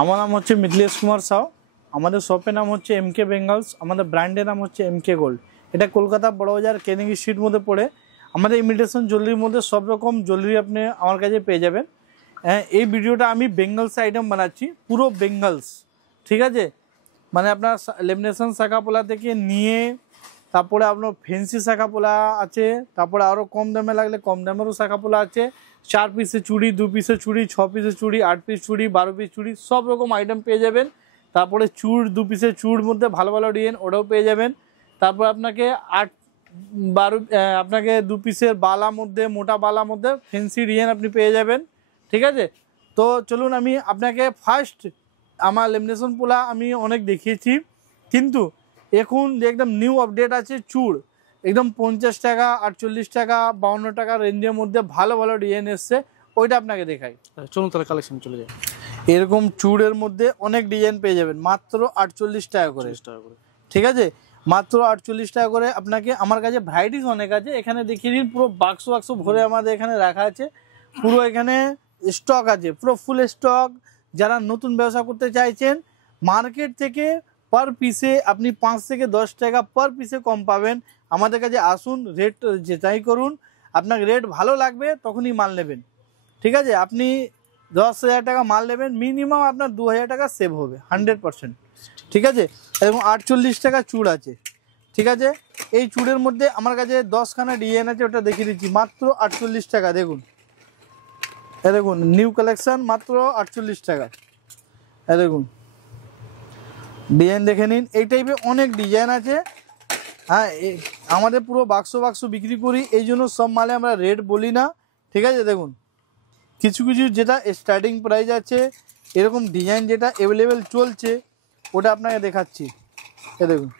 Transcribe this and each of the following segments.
আমার নাম হচ্ছে মিথিলেশ কুমার সাউ। আমাদের শপের নাম হচ্ছে এমকে বেঙ্গলস। আমাদের ব্র্যান্ডের নাম হচ্ছে এমকে গোল্ড। এটা কলকাতা বড়বাজার কেনিগি স্ট্রিট মধ্যে পড়ে। আমাদের ইমিটেশন জুয়েলারির মধ্যে সব রকম জুয়েলারি আপনি আমার কাছে পেয়ে যাবেন। এই ভিডিওটা আমি বেঙ্গলস আইটেম বানাচ্ছি, পুরো বেঙ্গলস, ঠিক আছে। মানে আপনার লেমিনেশন শাখা পোলা থেকে নিয়ে তারপরে আপনার ফেন্সি শাখা পোলা আছে, তারপরে আরও কম দামে লাগলে কম দামেরও শাখা পোলা আছে। 4 পিসের চুড়ি, 2 পিসের চুড়ি, 6 পিসের চুড়ি, 8 পিস চুড়ি, 12 পিস চুড়ি, সব রকম আইটেম পেয়ে যাবেন। তারপরে চুড় 2 পিসের চুড় মধ্যে ভালো ভালো ডিজাইন, ওটাও পেয়ে যাবেন। তারপর আপনাকে 2 পিসের বালার মধ্যে, মোটা বালার মধ্যে ফেন্সি ডিজাইন আপনি পেয়ে যাবেন, ঠিক আছে। তো চলুন আমি আপনাকে ফার্স্ট আমার লেমিনেশন পোলা আমি অনেক দেখিয়েছি, কিন্তু এখন একদম নিউ আপডেট আছে চুড়, একদম 50 টাকা, 48 টাকা, 52 টাকা রেঞ্জের মধ্যে ভালো ভালো ডিজাইন এসছে, ওইটা আপনাকে দেখাই। চলুন তাহলে কালেকশন চলে যায়। এরকম চুড়ের মধ্যে অনেক ডিজাইন পেয়ে যাবেন মাত্র 48 টাকা করে, ঠিক আছে। মাত্র 48 টাকা করে আপনাকে। আমার কাছে ভ্যারাইটিস অনেক আছে, এখানে দেখিয়ে দিন পুরো বাক্স বাক্স ভরে আমাদের এখানে রাখা আছে। পুরো এখানে স্টক আছে, পুরো ফুল স্টক। যারা নতুন ব্যবসা করতে চাইছেন, মার্কেট থেকে পার পিসে আপনি 5 থেকে 10 টাকা পার পিসে কম পাবেন। আমাদের কাছে আসুন, রেট যেটাই করুন, আপনাকে রেট ভালো লাগবে তখনই মাল নেবেন, ঠিক আছে। আপনি 10,000 টাকা মাল নেবেন, মিনিমাম আপনার 2,000 টাকা সেভ হবে 100%, ঠিক আছে। এবং 48 টাকা চুড় আছে, ঠিক আছে। এই চুড়ের মধ্যে আমার কাছে 10খানা ডিজাইন আছে, ওটা দেখিয়ে দিচ্ছি মাত্র 48 টাকা। দেখুন, এ দেখুন নিউ কালেকশন, মাত্র 48 টাকা। এ দেখুন ডিজাইন দেখে নিন। এই টাইপের অনেক ডিজাইন আছে। হ্যাঁ, আমাদের পুরো বাক্স বাক্স বিক্রি করি, এই জন্য সব মালে আমরা রেট বলি না, ঠিক আছে। দেখুন কিছু কিছু যেটা স্টার্টিং প্রাইস আছে, এরকম ডিজাইন যেটা অ্যাভেলেবেল চলছে ওটা আপনাকে দেখাচ্ছি। এ দেখুন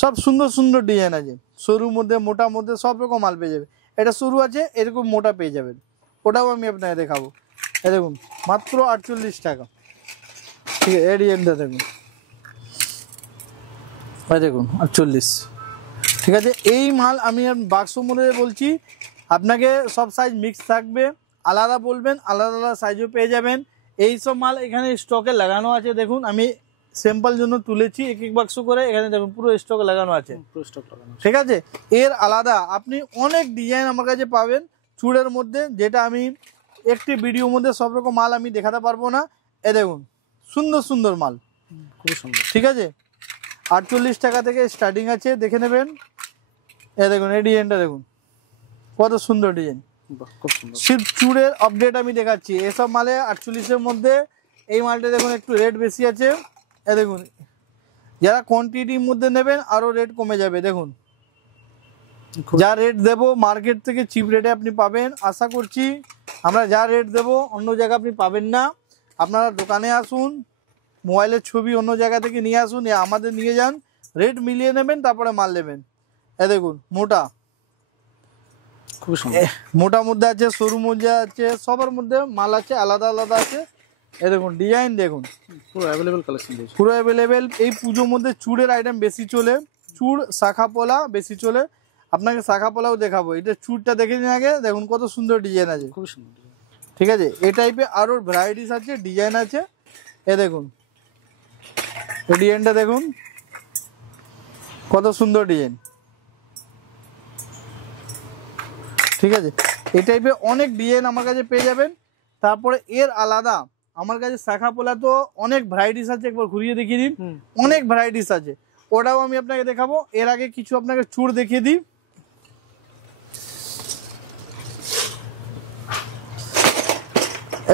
সব সুন্দর সুন্দর ডিজাইন আছে, সরুর মধ্যে, মোটার মধ্যে, সব রকম মাল পেয়ে যাবে। এটা সরু আছে, এরকম মোটা পেয়ে যাবেন, ওটাও আমি আপনাকে দেখাবো। এ দেখুন মাত্র 48 টাকা, ঠিক আছে। এই ডিজাইনটা দেখুন, দেখুন 48, ঠিক আছে। এই মাল আমি বাক্স মধ্যে বলছি, আপনাকে সব সাইজ মিক্স থাকবে, আলাদা বলবেন আলাদা আলাদা সাইজও পেয়ে যাবেন। এই সব মাল এখানে স্টকে লাগানো আছে, দেখুন আমি স্যাম্পল জন্য তুলেছি এক এক বাক্স করে। এখানে দেখুন পুরো স্টক লাগানো আছে, ঠিক আছে। এর আলাদা আপনি অনেক ডিজাইন আমার কাছে পাবেন চুড়ের মধ্যে, যেটা আমি একটি ভিডিওর মধ্যে সব রকম মাল আমি দেখাতে পারবো না। এ দেখুন সুন্দর সুন্দর মাল, খুব সুন্দর, ঠিক আছে। 48 টাকা থেকে স্টার্টিং আছে, দেখে নেবেন। এ দেখুন এই ডিজাইনটা দেখুন, কত সুন্দর ডিজাইন, খুব সুন্দর। সির্ফ চুড়ের আপডেট আমি দেখাচ্ছি। এসব মালে 48-এর মধ্যে এই মালটা দেখুন একটু রেট বেশি আছে। এ দেখুন যারা কোয়ান্টিটির মধ্যে নেবেন আরও রেট কমে যাবে। দেখুন যা রেট দেবো মার্কেট থেকে চিপ রেটে আপনি পাবেন, আশা করছি। আমরা যা রেট দেবো অন্য জায়গায় আপনি পাবেন না। আপনারা দোকানে আসুন, মোবাইলের ছবি অন্য জায়গা থেকে নিয়ে আসুন, আমাদের নিয়ে যান, রেট মিলিয়ে নেবেন, তারপরে মাল নেবেন। এ দেখুন মোটা, খুব সুন্দর, মোটার মধ্যে আছে, সরু মধ্যে আছে, সবার মধ্যে মাল আছে, আলাদা আলাদা আছে। এ দেখুন ডিজাইন দেখুন, পুরো অ্যাভেলেবেল কালেকশন দিয়েছে, পুরো অ্যাভেলেবেল। এই পুজোর মধ্যে চুড়ের আইটেম বেশি চলে, চুড় শাখা পোলা বেশি চলে। আপনাকে শাখা পোলাও দেখাবো, এটা চুড়টা দেখে নিন আগে। দেখুন কত সুন্দর ডিজাইন আছে, খুব সুন্দর, ঠিক আছে। এই টাইপের আরও ভ্যারাইটিস আছে, ডিজাইন আছে। এ দেখুন এই ডিজাইনটা দেখুন, কত সুন্দর ডিজাইন, ঠিক আছে। এই টাইপের অনেক ডিজাইন আমার কাছে পেয়ে যাবেন। তারপরে এর আলাদা আমার কাছে শাখা পোলা তো অনেক ভ্যারাইটিস আছে, একবার ঘুরিয়ে দেখিয়ে দিন। অনেক ভ্যারাইটিস আছে, ওটাও আমি আপনাকে দেখাবো। এর আগে কিছু আপনাকে চুড় দেখিয়ে দিই।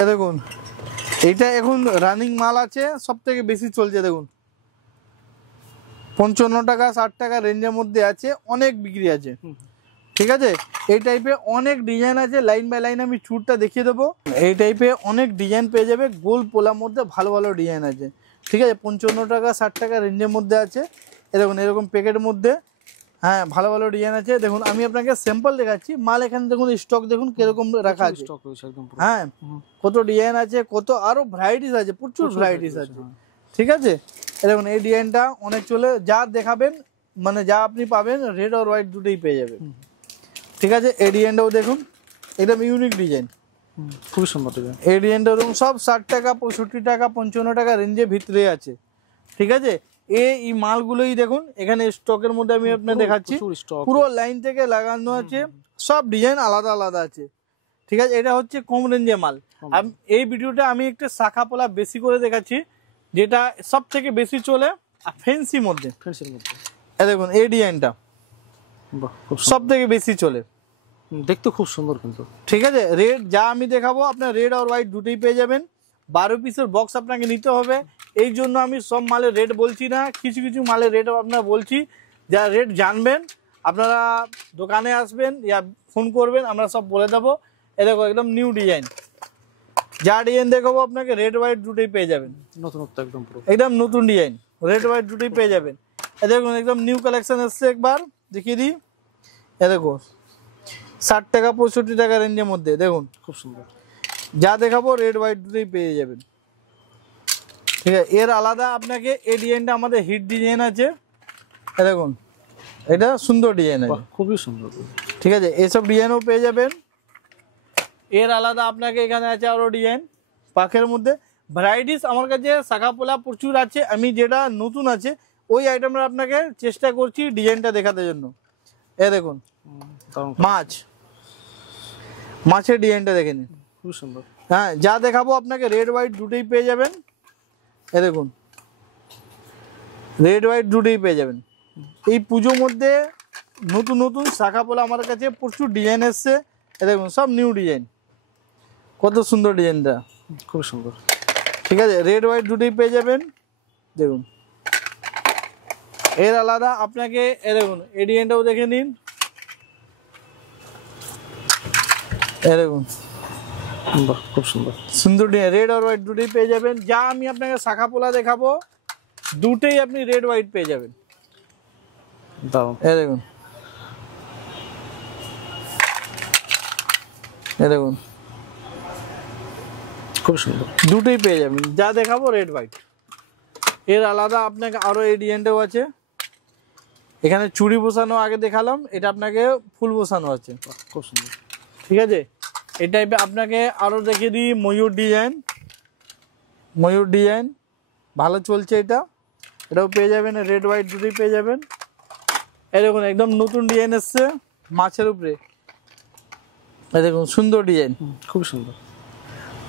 এ দেখুন এইটা এখন রানিং মাল আছে, সব থেকে বেশি চলছে। দেখুন 55 টাকা 60 টাকা রেঞ্জের মধ্যে আছে, অনেক বিক্রি আছে, ঠিক আছে। এই টাইপের অনেক ডিজাইন আছে, লাইন বাই লাইন আমি চুড়টা দেখিয়ে দেবো। এই টাইপের অনেক ডিজাইন পেয়ে যাবে, গোল পোলার মধ্যে ভালো ভালো ডিজাইন আছে, ঠিক আছে। 55 টাকা 60 টাকা রেঞ্জের মধ্যে আছে। এ দেখুন এরকম প্যাকেটের মধ্যে, হ্যাঁ ভালো ভালো ডিজাইন আছে। দেখুন আমি আপনাকে স্যাম্পল দেখাচ্ছি, মাল এখানে দেখুন স্টক দেখুন কিরকম রাখা আছে, হ্যাঁ কত ডিজাইন আছে, কত আরও ভ্যারাইটিস আছে, প্রচুর ভ্যারাইটিস আছে, ঠিক আছে। দেখুন এই ডিজাইনটা অনেক চলে, যা দেখাবেন মানে যা আপনি পাবেন রেড আর হোয়াইট দুটোই পেয়ে যাবেন, ঠিক আছে। এই ডিজাইনটাও দেখুন, একদম ইউনিক ডিজাইন, খুবই সুন্দর ডিজাইন। এই ডিজাইনটা এরকম সব 60 টাকা 65 টাকা 55 টাকা রেঞ্জের ভিতরে আছে, ঠিক আছে। এই মালগুলোই দেখুন এখানে স্টকের মধ্যে আমি আপনাকে দেখাচ্ছি, পুরো লাইন থেকে লাগানো আছে, সব ডিজাইন আলাদা আলাদা আছে, ঠিক আছে। এটা হচ্ছে কম রেঞ্জের মাল। এই ভিডিওটা আমি একটা শাখা পোলা বেশি করে দেখাচ্ছি, যেটা সব থেকে বেশি চলে ফ্যান্সির মধ্যে। দেখুন এই ডিজাইনটা সব থেকে বেশি চলে, দেখতে খুব সুন্দর কিন্তু, ঠিক আছে। রেড যা আমি দেখাবো আপনার রেড আর হোয়াইট দুটোই পেয়ে যাবেন। 12 পিসের বক্স আপনাকে নিতে হবে, এই জন্য আমি সব মালের রেট বলছি না, কিছু কিছু মালের রেট আপনার বলছি, যা রেট জানবেন আপনারা দোকানে আসবেন ইয়া ফোন করবেন, আমরা সব বলে দেবো। এ দেখো একদম নিউ ডিজাইন, যা ডিজাইন দেখাবো আপনাকে রেড হোয়াইট দুটোই পেয়ে যাবেন, নতুনত্ব একদম পুরো একদম নতুন ডিজাইন, রেড হোয়াইট দুটোই পেয়ে যাবেন। এ দেখুন একদম নিউ কালেকশন এসছে, একবার দেখিয়ে দিই। এ দেখো 60 টাকা 65 টাকা রেঞ্জের মধ্যে দেখুন খুব সুন্দর, যা দেখাবো রেড হোয়াইট দুটোই পেয়ে যাবেন, ঠিক আছে। এর আলাদা আপনাকে এই ডিজাইনটা আমাদের হিট ডিজাইন আছে, এ দেখুন এটা সুন্দর ডিজাইন আছে, খুবই সুন্দর, ঠিক আছে। এইসব ডিজাইনও পেয়ে যাবেন। এর আলাদা আপনাকে এখানে আছে আরো ডিজাইন পাখের মধ্যে, ভ্যারাইটিস আমার কাছে শাখা পোলা প্রচুর আছে। আমি যেটা নতুন আছে ওই আইটেমটা আপনাকে চেষ্টা করছি ডিজাইনটা দেখাতে জন্য। এ দেখুন মাছের ডিজাইনটা দেখে নিন, খুব সুন্দর। হ্যাঁ যা দেখাবো আপনাকে রেড হোয়াইট দুটোই পেয়ে যাবেন। এ দেখুন রেড হোয়াইট দুটোই পেয়ে যাবেন। এই পুজোর মধ্যে নতুন নতুন শাখা পোলা আমার কাছে প্রচুর ডিজাইন এসছে, এ দেখুন সব নিউ ডিজাইন, কত সুন্দর ডিজাইনটা, খুব সুন্দর, ঠিক আছে। রেড হোয়াইট দুটোই পেয়ে যাবেন দেখুন। এর আলাদা আপনাকে এ দেখুন এই ডিজাইনটাও দেখে নিন, এ দেখুন খুব সুন্দর সুন্দর ডিজাইন, রেড আর হোয়াইট দুটোই পেয়ে যাবেন। যা আমি আপনাকে শাখা পোলা দেখাবো দুটোই আপনি রেড হোয়াইট পেয়ে যাবেন, এ দেখুন এ দেখুন খুব সুন্দর, দুটোই পেয়ে যাবেন, যা দেখাবো রেড হোয়াইট। এর আলাদা আপনাকে আরো এই ডিজাইনটাও আছে, এখানে চুড়ি বসানো আগে দেখালাম, এটা আপনাকে ফুল বসানো আছে, খুব সুন্দর, ঠিক আছে। এই টাইপে আপনাকে আরো দেখিয়ে দিই ময়ূর ডিজাইন ভালো চলছে, এটাও পেয়ে যাবেন, রেড হোয়াইট দুটোই পেয়ে যাবেন। এই দেখুন একদম নতুন ডিজাইন এসছে মাছের উপরে, এই দেখুন সুন্দর ডিজাইন, খুব সুন্দর,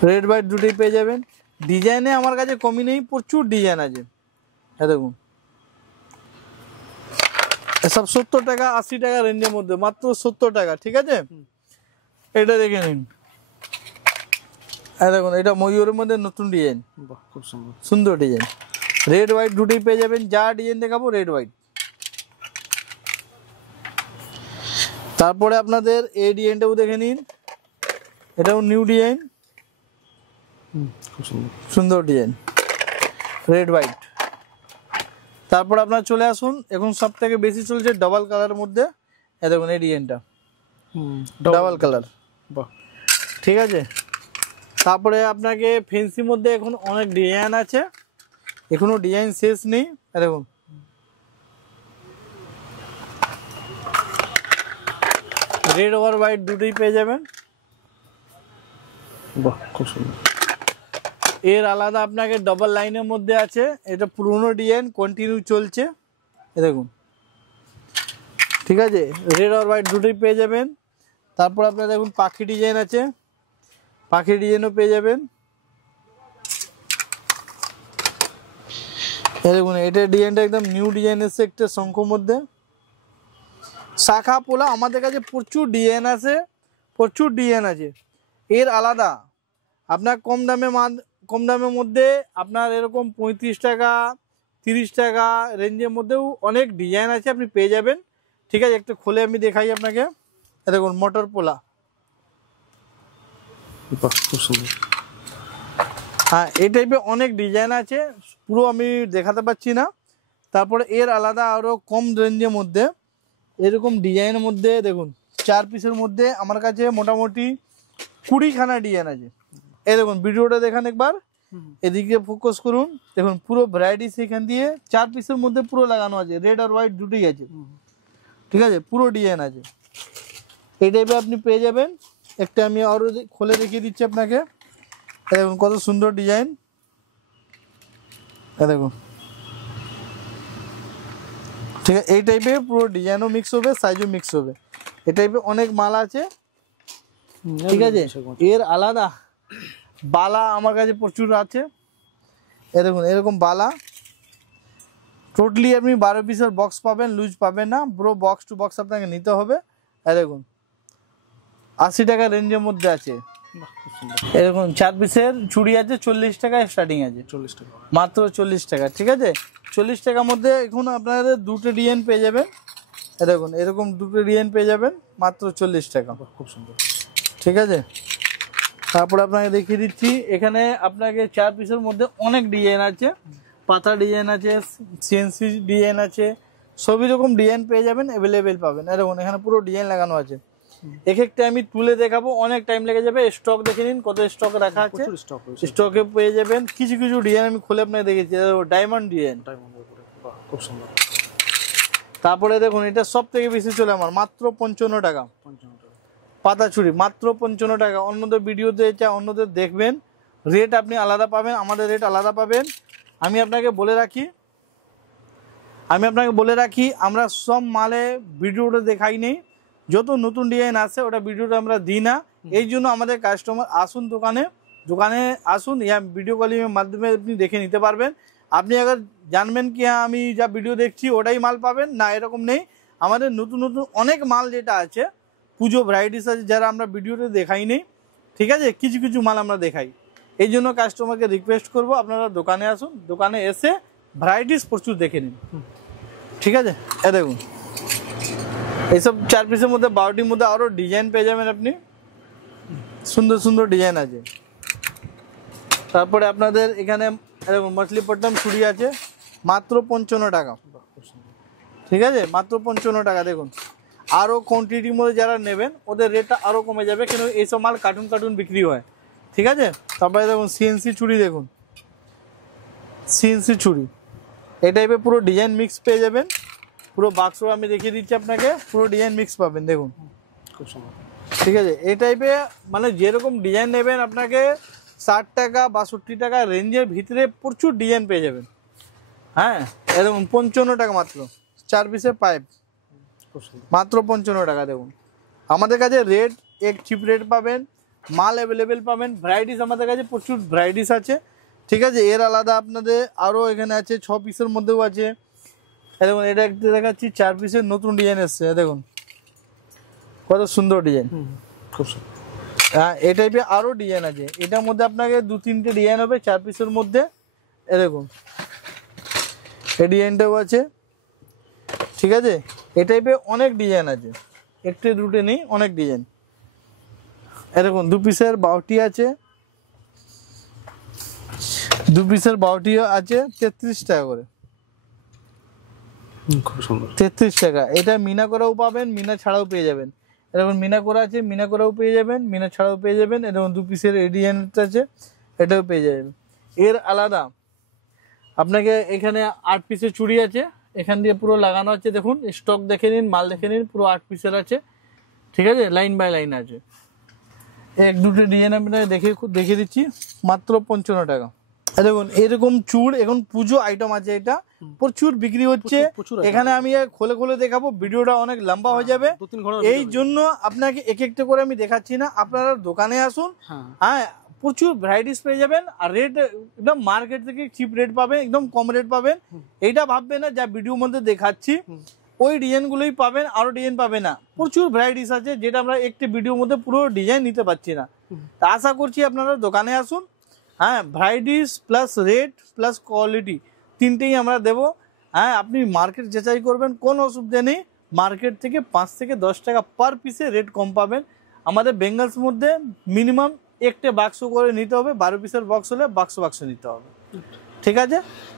রেড হোয়াইট দুটোই পেয়ে যাবেন। ডিজাইনে আমার কাছে কমই নেই, প্রচুর ডিজাইন আছে। এই দেখুন এসব 70 টাকা 80 টাকা রেঞ্জের মধ্যে, মাত্র 70 টাকা, ঠিক আছে। এটা দেখে নিন, এই দেখুন এটা ময়ূরের মধ্যে নতুন ডিজাইন, খুব সুন্দর, সুন্দর ডিজাইন, রেড হোয়াইট দুটোই পেয়ে যাবেন। যা ডিজাইন দেখাবো রেড হোয়াইট। তারপরে আপনাদের এই ডিজাইনটাও দেখে নিন, এটাও নিউ ডিজাইন, খুব সুন্দর, সুন্দর ডিজাইন, রেড হোয়াইট। তারপর আপনার চলে আসুন, এখন সব থেকে বেশি চলছে ডাবল কালারের মধ্যে, এই দেখুন এই ডিজাইনটা ডাবল কালার, ঠিক আছে। তারপরে আপনাকে ফেন্সির মধ্যে এখন অনেক ডিজাইন আছে, এখনো ডিজাইন শেষ নেই, দেখুন রেড আর হোয়াইট দুটোই পেয়ে যাবেন, খুব সুন্দর। এর আলাদা আপনাকে ডবল লাইনের মধ্যে আছে, এটা পুরোনো ডিজাইন কন্টিনিউ চলছে, দেখুন, ঠিক আছে। রেড আর হোয়াইট দুটোই পেয়ে যাবেন। তারপর আপনার দেখুন পাখি ডিজাইন আছে, পাখি ডিজাইনও পেয়ে যাবেন, দেখুন এটা ডিজাইনটা একদম নিউ ডিজাইন এসছে, একটা শঙ্খর মধ্যে। শাখা পোলা আমাদের কাছে প্রচুর ডিজাইন আছে, এর আলাদা আপনার কম দামের মধ্যে আপনার এরকম 35 টাকা 30 টাকা রেঞ্জের মধ্যেও অনেক ডিজাইন আছে, আপনি পেয়ে যাবেন, ঠিক আছে। একটু খুলে আমি দেখাই আপনাকে, দেখুন মোটর পোলা, খুব সুন্দর, হ্যাঁ এই টাইপের অনেক ডিজাইন আছে, পুরো আমি দেখাতে পাচ্ছি না। তারপরে এর আলাদা আরো কম রেঞ্জের মধ্যে এরকম ডিজাইনের মধ্যে দেখুন 4 পিসের মধ্যে আমার কাছে মোটামুটি 20খানা ডিজাইন আছে। এই দেখুন ভিডিওটা দেখান একবার, এদিকে ফোকাস করুন, দেখুন পুরো ভ্যারাইটি সেখান দিয়ে 4 পিসের মধ্যে পুরো লাগানো আছে, রেড আর হোয়াইট দুটোই আছে, ঠিক আছে, পুরো ডিজাইন আছে। এই টাইপের আপনি পেয়ে যাবেন, একটা আমি আরো খুলে দেখিয়ে দিচ্ছি আপনাকে। দেখুন কত সুন্দর ডিজাইন, দেখুন ঠিক আছে। এই টাইপের পুরো ডিজাইনও মিক্স হবে, সাইজও মিক্স হবে। এই টাইপের অনেক মাল আছে, ঠিক আছে। এর আলাদা বালা আমার কাছে প্রচুর আছে। এ দেখুন এরকম বালা টোটালি আপনি 12 পিসের বক্স পাবেন, লুজ পাবেন না, পুরো বক্স টু বক্স আপনাকে নিতে হবে। এই দেখুন 80 টাকা রেঞ্জের মধ্যে আছে। এরকম 4 পিসের চুড়ি আছে, 40 টাকা স্টার্টিং আছে, 40 টাকা মাত্র 40 টাকা, ঠিক আছে। 40 টাকার মধ্যে এখন আপনারা দুটো ডিজাইন পেয়ে যাবেন। দেখুন এরকম দুটো ডিজাইন পেয়ে যাবেন মাত্র 40 টাকা, খুব সুন্দর, ঠিক আছে। তারপরে আপনাকে দেখিয়ে দিচ্ছি, এখানে আপনাকে 4 পিসের মধ্যে অনেক ডিজাইন আছে, পাতা ডিজাইন আছে, সিএনসি ডিজাইন আছে, সবই রকম ডিজাইন পেয়ে যাবেন, অ্যাভেলেবেল পাবেন। দেখুন এখানে পুরো ডিজাইন লাগানো আছে। এক একটা আমি তুলে দেখাবো, অনেক টাইম লেগে যাবে। স্টক দেখে নিন কত স্টক রাখা আছে, স্টকে পেয়ে যাবেন। কিছু কিছু ডিজাইন আমি খুলে আপনাকে দেখেছি, ডায়মন্ড ডিজাইন, খুব সুন্দর। তারপরে দেখুন এটা সব থেকে বেশি চলে আমার, মাত্র 55 টাকা পাতা চুড়ি, মাত্র 55 টাকা। অন্যদের ভিডিওতে যা অন্যদের দেখবেন রেট আপনি আলাদা পাবেন, আমাদের রেট আলাদা পাবেন। আমি আপনাকে বলে রাখি আমরা সব মালে ভিডিওটা দেখাই নেই, যত নতুন ডিজাইন আসে ওটা ভিডিওটা আমরা দিই না। এই জন্য আমাদের কাস্টমার আসুন দোকানে আসুন, ইয়া ভিডিও কলিংয়ের মাধ্যমে আপনি দেখে নিতে পারবেন। আপনি আবার জানবেন কি হ্যাঁ আমি যা ভিডিও দেখছি ওটাই মাল পাবেন না, এরকম নেই। আমাদের নতুন নতুন অনেক মাল যেটা আছে, পুজো ভ্যারাইটিস আছে যারা আমরা ভিডিওতে দেখাই নেই, ঠিক আছে। কিছু কিছু মাল আমরা দেখাই। এই জন্য কাস্টমারকে রিকোয়েস্ট করব আপনারা দোকানে আসুন, দোকানে এসে ভ্যারাইটিস প্রচুর দেখে নিন, ঠিক আছে। দেখুন এইসব 4 পিসের মধ্যে 12টির মধ্যে আরো ডিজাইন পেয়ে যাবেন আপনি, সুন্দর সুন্দর ডিজাইন আছে। তারপরে আপনাদের এখানে এরকম মাছলিপট্টম চুড়ি আছে, মাত্র 55 টাকা, ঠিক আছে, মাত্র 55 টাকা। দেখুন আরো কোয়ান্টিটির মধ্যে যারা নেবেন ওদের রেটটা আরো কমে যাবে, কিন্তু এইসব মাল কার্টুন বিক্রি হয়, ঠিক আছে। তারপরে দেখুন সিএনসি চুড়ি, দেখুন সিএনসি চুড়ি এই টাইপের পুরো ডিজাইন মিক্স পেয়ে যাবেন। পুরো বাক্স আমি দেখিয়ে দিচ্ছি আপনাকে, পুরো ডিজাইন মিক্স পাবেন, দেখুন খুব সুন্দর, ঠিক আছে। এই টাইপে মানে যেরকম ডিজাইন নেবেন আপনাকে 60 টাকা 62 টাকা রেঞ্জের ভিতরে প্রচুর ডিজাইন পেয়ে যাবেন। হ্যাঁ এরকম 55 টাকা মাত্র 4 পিসের পাইপ, মাত্র 55 টাকা। দেখুন আমাদের কাছে রেট এক চিপ রেট পাবেন, মাল অ্যাভেলেবেল পাবেন, ভ্যারাইটিস আমাদের কাছে প্রচুর ভ্যারাইটিস আছে, ঠিক আছে। এর আলাদা আপনাদের আরও এখানে আছে 6 পিসের মধ্যেও আছে। দেখুন এটা একটা দেখাচ্ছি 4 পিসের নতুন ডিজাইন এসছে, দেখুন কত সুন্দর ডিজাইন, খুব সুন্দর। হ্যাঁ এই টাইপের আরও ডিজাইন আছে। এটার মধ্যে আপনাকে 2-3টে ডিজাইন হবে 4 পিসের মধ্যে। দেখুন এই ডিজাইনটাও আছে, ঠিক আছে। এই টাইপের অনেক ডিজাইন আছে, একটু দুটো নেই, অনেক ডিজাইন। এরকম 2 পিসের বাউটি আছে, 2 পিসের বাউটিও আছে 33 টাকা করে, খুব সুন্দর, 33 টাকা। এটা মিনা করাও পাবেন, মিনা ছাড়াও পেয়ে যাবেন। এরকম মিনা করা আছে, মিনা করাও পেয়ে যাবেন, মিনা ছাড়াও পেয়ে যাবেন। এরকম 2 পিসের ডিজাইনটা আছে, এটাও পেয়ে যাবেন। এর আলাদা আপনাকে এখানে 8 পিসের চুড়ি আছে, এখান দিয়ে পুরো লাগানো আছে। দেখুন স্টক দেখে নিন, মাল দেখে নিন, পুরো 8 পিসের আছে, ঠিক আছে, লাইন বাই লাইন আছে। এক দুটো ডিজাইন আপনাকে দেখিয়ে দিচ্ছি, মাত্র 55 টাকা। দেখুন এরকম চুড় এখন পুজো আইটেম আছে, এটা প্রচুর বিক্রি হচ্ছে। এখানে আমি খুলে দেখাবো, ভিডিওটা অনেক লম্বা হয়ে যাবে, এই জন্য আপনাকে এক একটা করে আমি দেখাচ্ছি না। আপনারা দোকানে আসুন, হ্যাঁ প্রচুর ভ্যারাইটিস পেয়ে যাবেন, আর রেট একদম মার্কেট থেকে চিপ রেট পাবেন, একদম কম রেট পাবেন। এইটা ভাববেন না যা ভিডিওর মধ্যে দেখাচ্ছি ওই ডিজাইনগুলোই পাবেন, আরো ডিজাইন পাবে না। প্রচুর ভ্যারাইটিস আছে যেটা আমরা একটি ভিডিওর মধ্যে পুরো ডিজাইন নিতে পারছি না। তা আশা করছি আপনারা দোকানে আসুন, হ্যাঁ varieties plus rate plus quality তিনটেই আমরা দেবো। হ্যাঁ আপনি মার্কেট যাচাই করবেন, কোনো অসুবিধা নেই। মার্কেট থেকে 5 থেকে 10 টাকা পার পিসে রেট কম পাবেন। আমাদের বেঙ্গলস মধ্যে মিনিমাম একটা বাক্স করে নিতে হবে, 12 পিসের বক্স হলে বাক্স নিতে হবে, ঠিক আছে।